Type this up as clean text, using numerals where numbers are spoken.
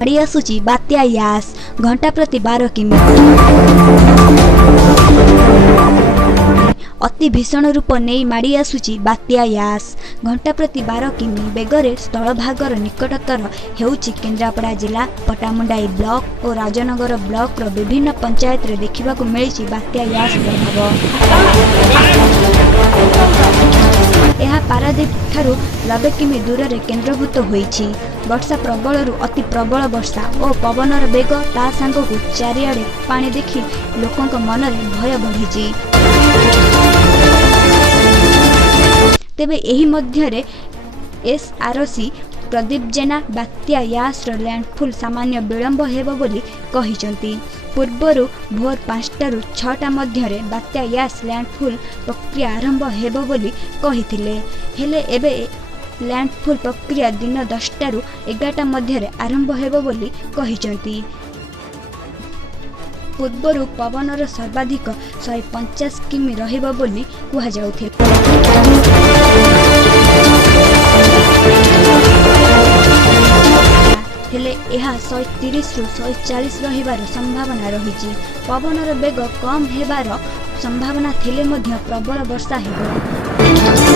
माड़ी आसुची बात्या यास घंटा प्रति 12 किमी अति भीषण रूप नहीं माड़ी आसुची बात्या यास घंटा प्रति 12 किमी बेगरे स्थलभागर निकटतर हेउची केन्द्रापड़ा जिला पटामुंडाई ब्लॉक और राजनगर ब्लॉक रो विभिन्न पंचायत रे देखिबा को मिली बात्या यास प्रभाव। यह पारादीप ठारू 90 किमी दूर रे केन्द्रभूत होईछि। वर्षा प्रबल रु अति प्रबल वर्षा और पवनर बेग ता सांगकु चारिआडे पानी देखि लोकंक मन रे भय बढ़िछि। तेबे एही मध्य रे एसआरसी प्रदीप जेना बात्या यास लैंडफुल सामान्य विलंब हेब बोली कहिसंती। पूर्वरु भोर 5टा रु 6टा मध्य रे बात्या यास लैंडफुल प्रक्रिया आरंभ हेब बोली कहिथिले। हेले एबे लैंडफुल प्रक्रिया दिन 10टा रु 11टा मध्य रे आरंभ हेब बोली कहिसंती। पूर्वरु पवनर सर्वाधिक 150 किमी रहिबो बोली कुहा जाउथिला। हेले यह 130 रु 140 रहिबार संभावना रहिछि। पवनर बेग कम हेबार संभावना थिले मध्य प्रबल वर्षा हेबो।